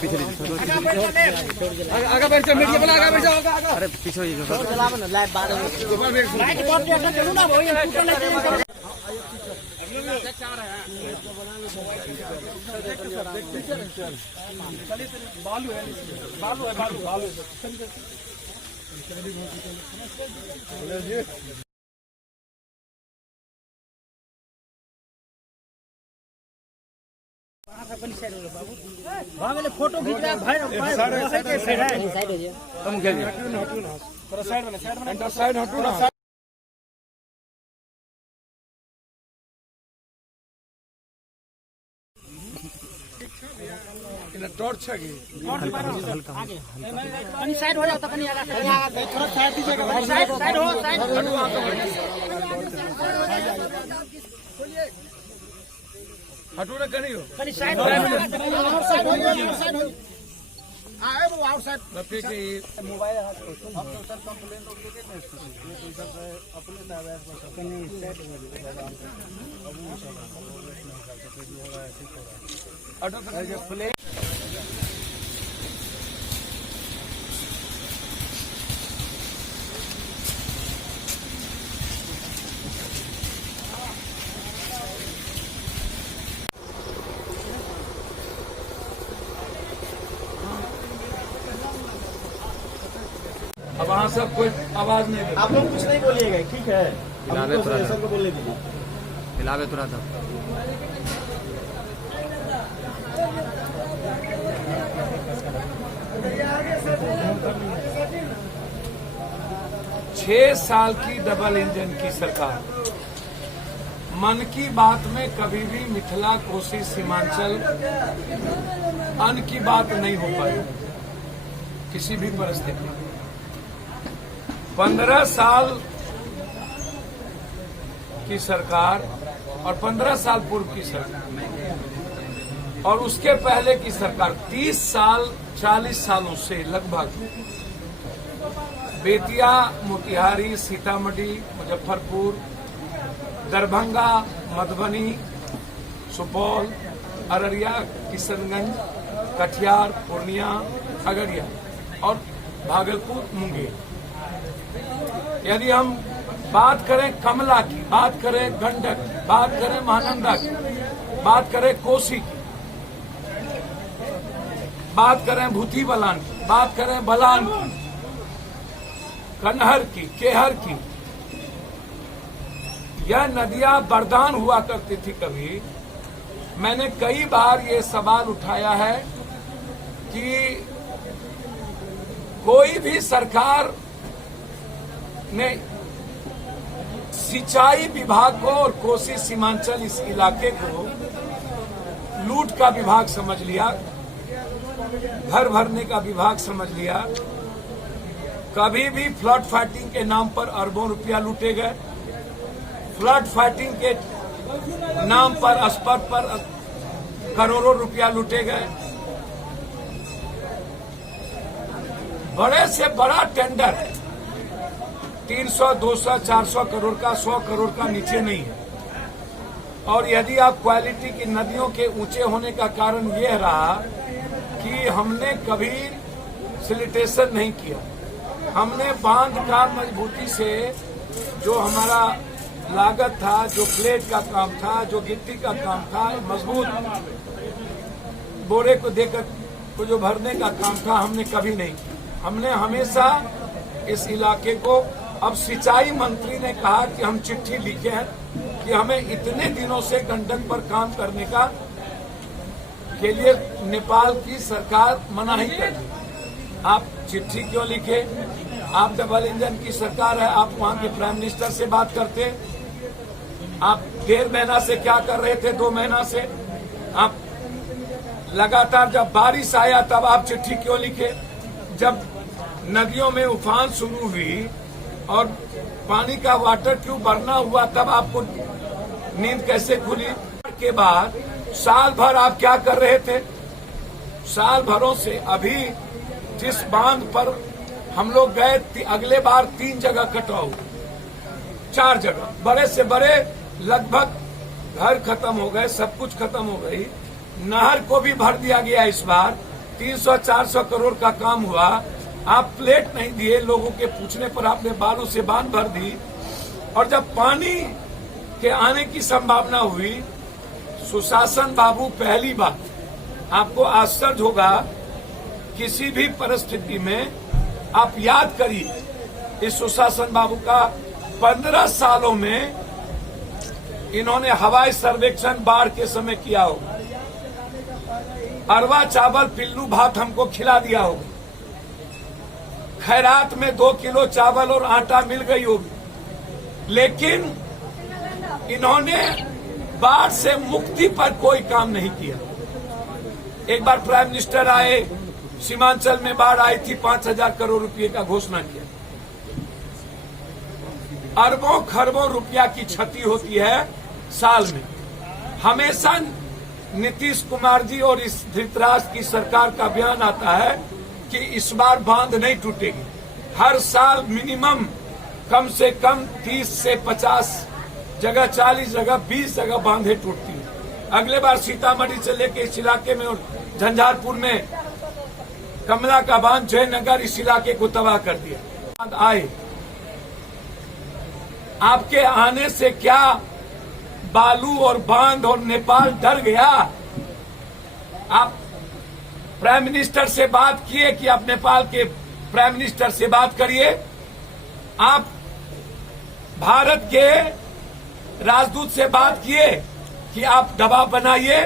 पीछे आगे बैठ मीडिया वाला आगे बैठ जाओ। अरे पीछे बालू है बालू है बालू बालू फोटो खींच रहा है भाई। तुम क्या साइड हटू ना। टॉर्च है साइड हो जाता कहीं थोड़ा साइड दीजिएगा। साइड साइड हो साइड हटू ना कहीं हो साइड हो आए वो आउटसाइड रफी के मोबाइल अपने अब वहाँ सब कोई आवाज नहीं। आप लोग कुछ नहीं बोलिएगा, ठीक है? सबको बोलने दीजिए। हिलावे तुरा था। छह साल की डबल इंजन की सरकार, मन की बात में कभी भी मिथिला कोसी सीमांचल अन्न की बात नहीं हो पाई किसी भी परिस्थिति में। 15 साल की सरकार और 15 साल पूर्व की सरकार और उसके पहले की सरकार 30 साल 40 सालों से लगभग बेतिया, मोतिहारी, सीतामढ़ी, मुजफ्फरपुर, दरभंगा, मधुबनी, सुपौल, अररिया, किशनगंज, कटिहार, पूर्णिया, खगड़िया और भागलपुर, मुंगेर। यदि हम बात करें कमला की, बात करें गंडक की, बात करें महानंदा की, बात करें कोसी की, बात करें भूती बलान की, बात करें बलान की, कन्हर की, केहर की, यह नदियां वरदान हुआ करती थी। कभी मैंने कई बार ये सवाल उठाया है कि कोई भी सरकार ने सिंचाई विभाग को और कोसी सीमांचल इस इलाके को लूट का विभाग समझ लिया, घर भरने का विभाग समझ लिया। कभी भी फ्लड फाइटिंग के नाम पर अरबों रुपया लूटे गए, फ्लड फाइटिंग के नाम पर स्पर पर करोड़ों रुपया लूटे गए। बड़े से बड़ा टेंडर 300, 200, 400 करोड़ का, 100 करोड़ का नीचे नहीं है। और यदि आप क्वालिटी की नदियों के ऊंचे होने का कारण यह रहा कि हमने कभी सिलिटेशन नहीं किया, हमने बांध का मजबूती से जो हमारा लागत था, जो प्लेट का काम था, जो गिट्टी का काम था, मजबूत बोरे को देकर को जो भरने का काम था, हमने कभी नहीं किया। हमने हमेशा इस इलाके को, अब सिंचाई मंत्री ने कहा कि हम चिट्ठी लिखे हैं कि हमें इतने दिनों से गंडक पर काम करने का के लिए नेपाल की सरकार मनाही कर दी। आप चिट्ठी क्यों लिखे? आप डबल इंजन की सरकार है, आप वहां के प्राइम मिनिस्टर से बात करते। आप 1.5 महीना से क्या कर रहे थे? 2 महीना से आप लगातार, जब बारिश आया तब आप चिट्ठी क्यों लिखे? जब नदियों में उफान शुरू हुई और पानी का वाटर क्यों बढ़ना हुआ, तब आपको नींद कैसे खुली? के बाद साल भर आप क्या कर रहे थे? साल भरों से अभी जिस बांध पर हम लोग गए, अगले बार 3 जगह कटाव, 4 जगह, बड़े से बड़े, लगभग घर खत्म हो गए, सब कुछ खत्म हो गई। नहर को भी भर दिया गया इस बार, 300-400 करोड़ का काम हुआ, आप प्लेट नहीं दिए, लोगों के पूछने पर आपने बालू से बांध भर दी। और जब पानी के आने की संभावना हुई, सुशासन बाबू, पहली बात आपको आश्चर्य होगा, किसी भी परिस्थिति में आप याद करिए, इस सुशासन बाबू का 15 सालों में इन्होंने हवाई सर्वेक्षण बाढ़ के समय किया होगा, अरवा चावल पिल्लू भात हमको खिला दिया होगा, खैरात में 2 किलो चावल और आटा मिल गई होगी, लेकिन इन्होंने बाढ़ से मुक्ति पर कोई काम नहीं किया। एक बार प्राइम मिनिस्टर आए, सीमांचल में बाढ़ आई थी, 5,000 करोड़ रुपए का घोषणा किया। अरबों खरबों रुपया की क्षति होती है साल में। हमेशा नीतीश कुमार जी और इस धृतराष्ट्र की सरकार का बयान आता है कि इस बार बांध नहीं टूटेगी। हर साल मिनिमम कम से कम 30 से 50 जगह, 40 जगह, 20 जगह बांधे टूटती है। अगले बार सीतामढ़ी से लेके इस इलाके में और झंझारपुर में कमला का बांध, जयनगर, इस इलाके को तबाह कर दिया। आए आपके आने से क्या बालू और बांध और नेपाल डर गया? आप प्राइम मिनिस्टर से बात किए कि आप नेपाल के प्राइम मिनिस्टर से बात करिए। आप भारत के राजदूत से बात किए कि आप दबाव बनाइए।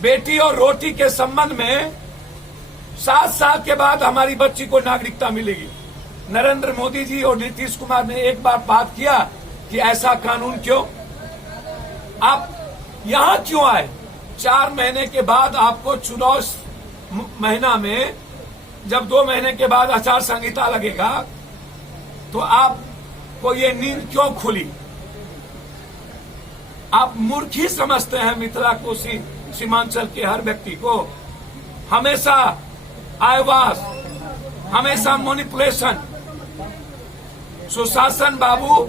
बेटी और रोटी के संबंध में 7 साल के बाद हमारी बच्ची को नागरिकता मिलेगी। नरेंद्र मोदी जी और नीतीश कुमार ने एक बार बात किया कि ऐसा कानून क्यों? आप यहां क्यों आए? 4 महीने के बाद आपको चुनाव महीना में, जब 2 महीने के बाद आचार संहिता लगेगा, तो आपको ये नींद क्यों खुली? आप मूर्ख ही समझते हैं मिथिला कोसी सीमांचल के हर व्यक्ति को। हमेशा आयवास, हमेशा मैनिपुलेशन। सुशासन बाबू,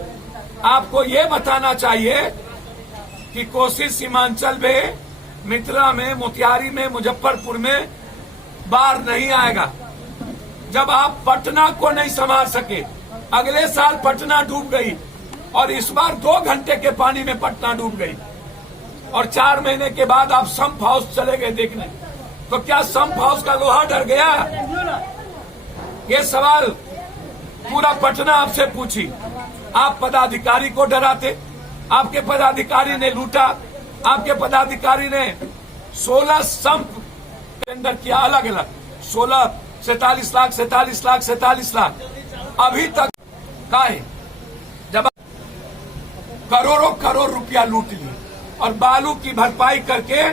आपको ये बताना चाहिए कि कोसी सीमांचल में, मिथिला में, मोतिहारी में, मुजफ्फरपुर में बाढ़ नहीं आएगा जब आप पटना को नहीं संभाल सके। अगले साल पटना डूब गई और इस बार 2 घंटे के पानी में पटना डूब गई। और 4 महीने के बाद आप संप हाउस चले गए देखने। तो क्या संप हाउस का लोहा डर गया? ये सवाल पूरा पटना आपसे पूछी। आप पदाधिकारी को डराते, आपके पदाधिकारी ने लूटा, आपके पदाधिकारी ने 16 संप टेंडर किया अलग अलग, 16, 47 लाख, 47 लाख, 47 लाख। अभी तक का है जब करोड़ों करोड़ रुपया लूट लिए और बालू की भरपाई करके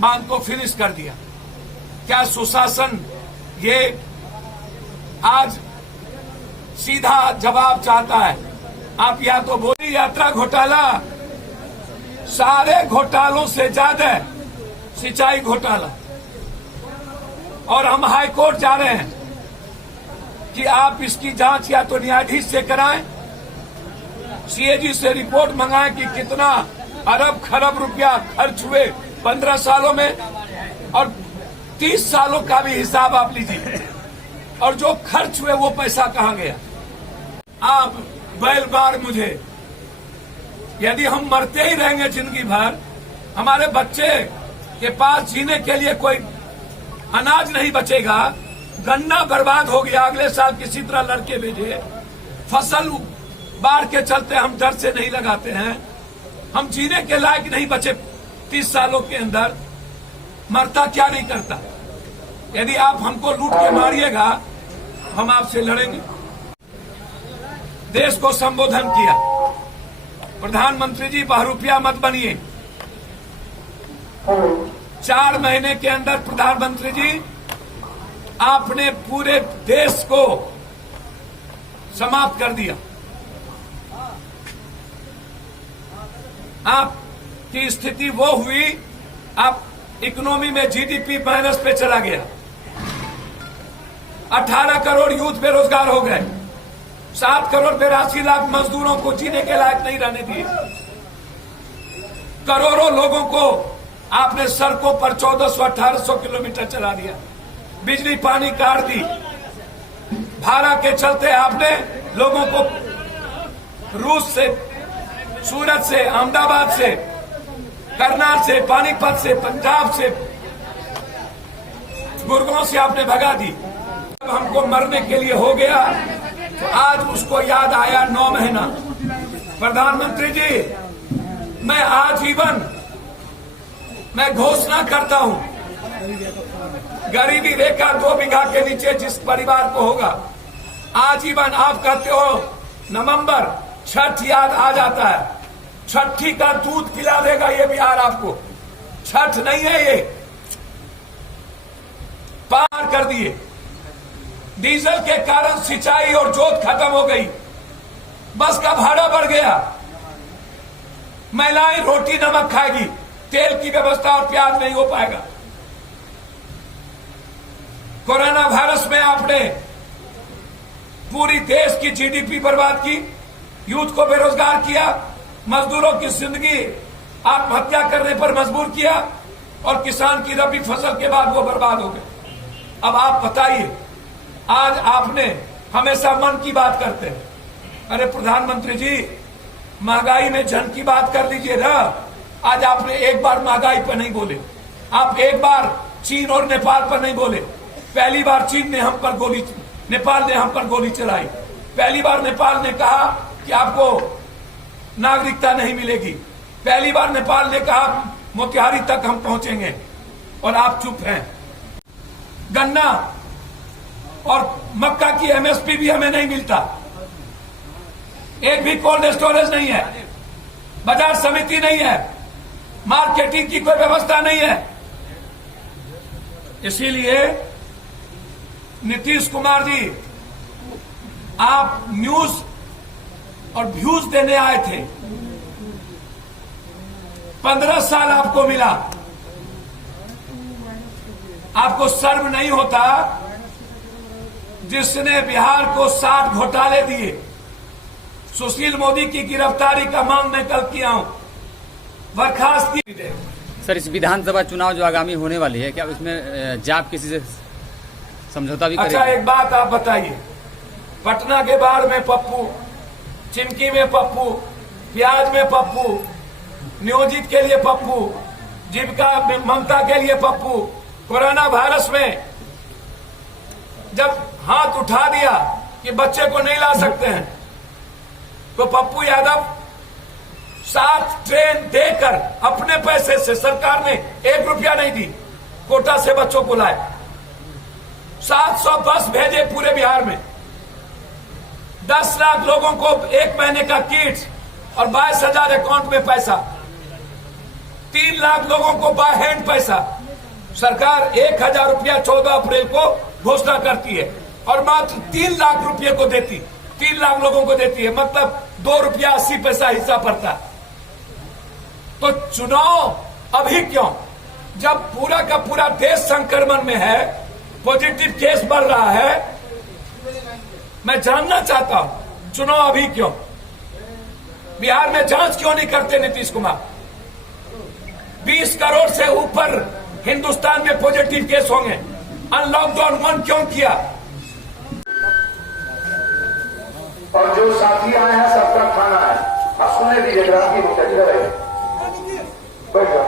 बांध को फिनिश कर दिया। क्या सुशासन ये आज सीधा जवाब चाहता है? आप या तो बोली यात्रा घोटाला, सारे घोटालों से ज्यादा सिंचाई घोटाला, और हम हाई कोर्ट जा रहे हैं कि आप इसकी जांच या तो न्यायाधीश से कराएं, सीएजी से रिपोर्ट मंगाएं कि कितना अरब खरब रुपया खर्च हुए 15 सालों में, और 30 सालों का भी हिसाब आप लीजिए, और जो खर्च हुए वो पैसा कहां गया? आप बैल बार मुझे, यदि हम मरते ही रहेंगे जिंदगी भर, हमारे बच्चे के पास जीने के लिए कोई अनाज नहीं बचेगा, गन्ना बर्बाद हो गया, अगले साल किसी तरह लड़के भेजे, फसल बाढ़ के चलते हम डर से नहीं लगाते हैं, हम जीने के लायक नहीं बचे 30 सालों के अंदर, मरता क्या नहीं करता। यदि आप हमको लूट के मारिएगा, हम आपसे लड़ेंगे। देश को संबोधन किया, प्रधानमंत्री जी बहरूपिया मत बनिए। 4 महीने के अंदर प्रधानमंत्री जी आपने पूरे देश को समाप्त कर दिया। आपकी स्थिति वो हुई, आप इकोनॉमी में जीडीपी माइनस पे चला गया, 18 करोड़ यूथ बेरोजगार हो गए, 7 करोड़ 82 लाख मजदूरों को जीने के लायक नहीं रहने दिए, करोड़ों लोगों को आपने सड़कों पर 1400-1800 किलोमीटर चला दिया, बिजली पानी काट दी। भाड़ा के चलते आपने लोगों को रूस से, सूरत से, अहमदाबाद से, करनाल से, पानीपत से, पंजाब से, गुड़गांव से आपने भगा दी। अब हमको मरने के लिए हो गया तो आज उसको याद आया 9 महीना। प्रधानमंत्री जी, मैं आजीवन मैं घोषणा करता हूं, गरीबी रेखा 2 बीघा के नीचे जिस परिवार को होगा, आजीवन आप कहते हो नवंबर छठ याद आ जाता है, छठी का दूध पिला देगा ये बिहार आपको। छठ नहीं है ये, पार कर दिए। डीजल के कारण सिंचाई और जोत खत्म हो गई, बस का भाड़ा बढ़ गया, महिलाएं रोटी नमक खाएगी, तेल की व्यवस्था और प्याज नहीं हो पाएगा। कोरोना वायरस में आपने पूरी देश की जीडीपी बर्बाद की, यूथ को बेरोजगार किया, मजदूरों की जिंदगी आत्महत्या करने पर मजबूर किया और किसान की रबी फसल के बाद वो बर्बाद हो गए। अब आप बताइए, आज आपने हमेशा मन की बात करते हैं, अरे प्रधानमंत्री जी महंगाई में जन की बात कर लीजिए ना। आज आपने एक बार महंगाई पर नहीं बोले, आप एक बार चीन और नेपाल पर नहीं बोले। पहली बार चीन ने हम पर गोली, नेपाल ने हम पर गोली चलाई। पहली बार नेपाल ने कहा कि आपको नागरिकता नहीं मिलेगी। पहली बार नेपाल ने कहा मोतिहारी तक हम पहुंचेंगे और आप चुप हैं। गन्ना और मक्का की एमएसपी भी हमें नहीं मिलता, एक भी कोल्ड स्टोरेज नहीं है, बाजार समिति नहीं है, मार्केटिंग की कोई व्यवस्था नहीं है। इसीलिए नीतीश कुमार जी, आप न्यूज और व्यूज देने आए थे, 15 साल आपको मिला, आपको शर्म नहीं होता? जिसने बिहार को 60 घोटाले दिए, सुशील मोदी की गिरफ्तारी का मांग मैं कल किया हूं, बर्खास्त की। सर, इस विधानसभा चुनाव जो आगामी होने वाली है, क्या इसमें जाप किसी से समझौता भी करेगा? अच्छा, एक बात आप बताइए, पटना के बाढ़ में पप्पू, चिमकी में पप्पू, प्याज में पप्पू, नियोजित के लिए पप्पू, जीविका ममता के लिए पप्पू, कोरोना वायरस में जब हाथ उठा दिया कि बच्चे को नहीं ला सकते हैं, तो पप्पू यादव 7 ट्रेन देकर अपने पैसे से, सरकार ने 1 रुपया नहीं दी, कोटा से बच्चों को लाए। 700 बस भेजे पूरे बिहार में, 10 लाख लोगों को 1 महीने का किट और 22,000 अकाउंट में पैसा, 3 लाख लोगों को बाय हैंड पैसा। सरकार 1,000 रुपया 14 अप्रैल को घोषणा करती है और मात्र 3 लाख रुपये को देती, 3 लाख लोगों को देती है, मतलब 2 रुपया 80 पैसा हिस्सा पड़ता। तो चुनाव अभी क्यों, जब पूरा का पूरा देश संक्रमण में है, पॉजिटिव केस बढ़ रहा है? मैं जानना चाहता हूं, चुनाव अभी क्यों? बिहार में जांच क्यों नहीं करते नीतीश कुमार? 20 करोड़ से ऊपर हिंदुस्तान में पॉजिटिव केस होंगे, अनलॉकडाउन 1 क्यों किया? और जो साथी आए हैं सबका खाना है, अब सुनने दीजिए बैठो।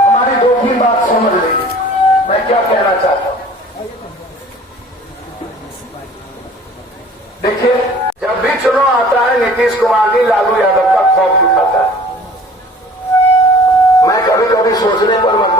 हमारी 2-3 बात समझ लीजिए, मैं क्या कहना चाहता हूं। देखिए, जब भी चुनाव आता है नीतीश कुमार जी लालू यादव का खौफ दिखाता है। मैं कभी कभी सोचने पर मजबूर